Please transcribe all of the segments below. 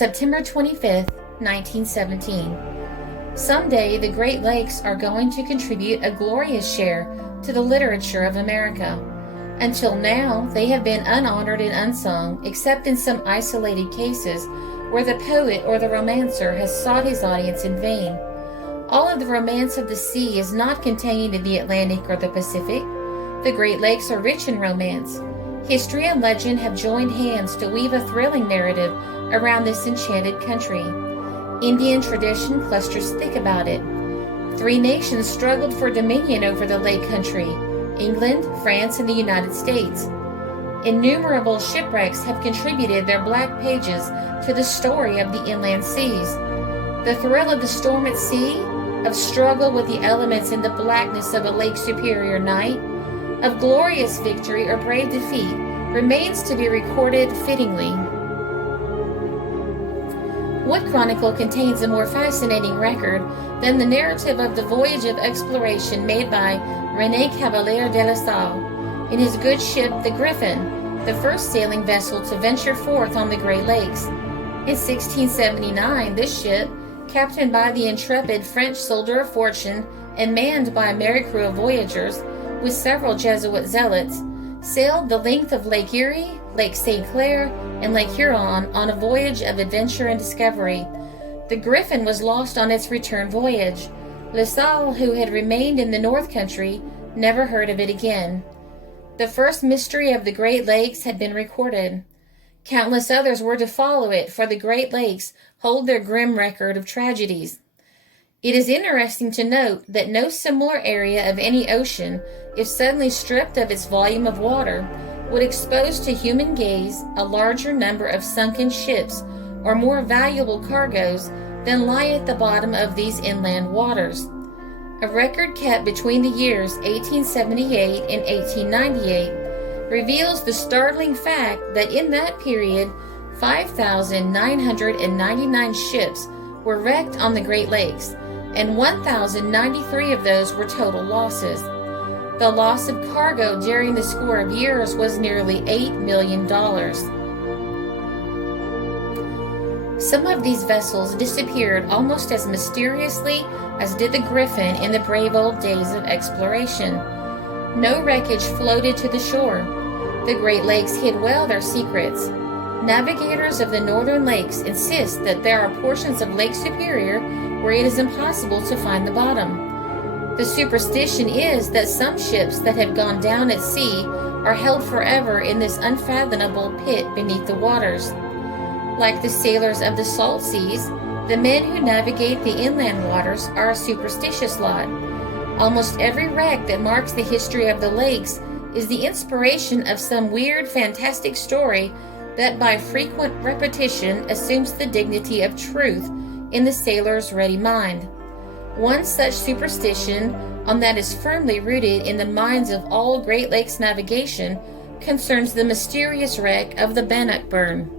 September 25th, 1917. Someday the Great Lakes are going to contribute a glorious share to the literature of America. Until now, they have been unhonored and unsung, except in some isolated cases where the poet or the romancer has sought his audience in vain. All of the romance of the sea is not contained in the Atlantic or the Pacific. The Great Lakes are rich in romance. History and legend have joined hands to weave a thrilling narrative around this enchanted country. Indian tradition clusters thick about it. 3 nations struggled for dominion over the lake country: England, France, and the United States. Innumerable shipwrecks have contributed their black pages to the story of the inland seas. The thrill of the storm at sea, of struggle with the elements in the blackness of a Lake Superior night, of glorious victory or brave defeat, remains to be recorded fittingly. What chronicle contains a more fascinating record than the narrative of the voyage of exploration made by René Cavalier de la Salle in his good ship, the Griffin, the first sailing vessel to venture forth on the Great Lakes? In 1679, this ship, captained by the intrepid French soldier of fortune and manned by a merry crew of voyagers, with several Jesuit zealots, sailed the length of Lake Erie, Lake St. Clair, and Lake Huron on a voyage of adventure and discovery. The Griffin was lost on its return voyage. La Salle, who had remained in the North Country, never heard of it again. The first mystery of the Great Lakes had been recorded. Countless others were to follow it, for the Great Lakes hold their grim record of tragedies. It is interesting to note that no similar area of any ocean, if suddenly stripped of its volume of water, would expose to human gaze a larger number of sunken ships or more valuable cargoes than lie at the bottom of these inland waters. A record kept between the years 1878 and 1898 reveals the startling fact that in that period, 5,999 ships were wrecked on the Great Lakes, and 1,093 of those were total losses. The loss of cargo during the score of years was nearly $8 million. Some of these vessels disappeared almost as mysteriously as did the Griffin in the brave old days of exploration. No wreckage floated to the shore. The Great Lakes hid well their secrets. Navigators of the northern lakes insist that there are portions of Lake Superior where it is impossible to find the bottom. The superstition is that some ships that have gone down at sea are held forever in this unfathomable pit beneath the waters. Like the sailors of the salt seas, the men who navigate the inland waters are a superstitious lot. Almost every wreck that marks the history of the lakes is the inspiration of some weird, fantastic story that by frequent repetition assumes the dignity of truth in the sailor's ready mind. One such superstition, on that is firmly rooted in the minds of all Great Lakes navigation, concerns the mysterious wreck of the Bannockburn.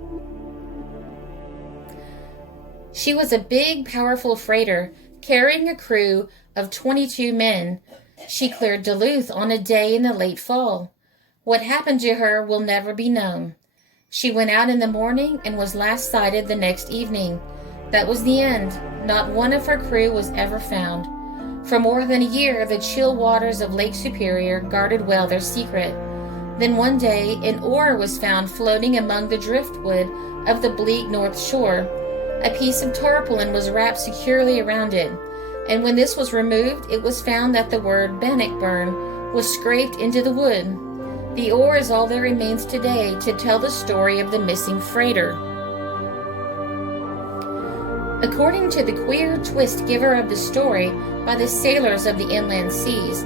She was a big, powerful freighter carrying a crew of 22 men. She cleared Duluth on a day in the late fall. What happened to her will never be known. She went out in the morning and was last sighted the next evening. That was the end. Not one of her crew was ever found. For more than a year, the chill waters of Lake Superior guarded well their secret. Then one day, an oar was found floating among the driftwood of the bleak north shore. A piece of tarpaulin was wrapped securely around it, and when this was removed, it was found that the word Bannockburn was scraped into the wood. The oar is all there remains today to tell the story of the missing freighter. According to the queer twist giver of the story by the sailors of the inland seas,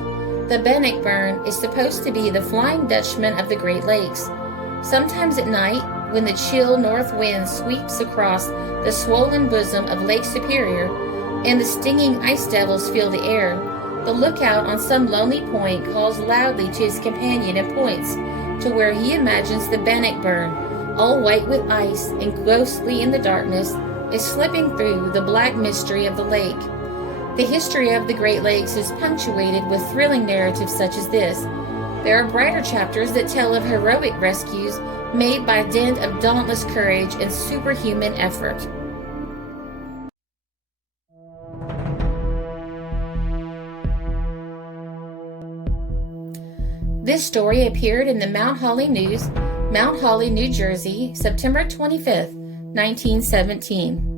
the Bannockburn is supposed to be the Flying Dutchman of the Great Lakes. Sometimes at night, when the chill north wind sweeps across the swollen bosom of Lake Superior and the stinging ice devils fill the air, the lookout on some lonely point calls loudly to his companion and points to where he imagines the Bannockburn, all white with ice and ghostly in the darkness, is slipping through the black mystery of the lake. The history of the Great Lakes is punctuated with thrilling narratives such as this. There are brighter chapters that tell of heroic rescues made by dint of dauntless courage and superhuman effort. This story appeared in the Mount Holly News, Mount Holly, New Jersey, September 25th, 1917.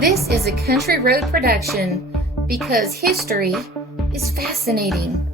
This is a Country Road production because history is fascinating.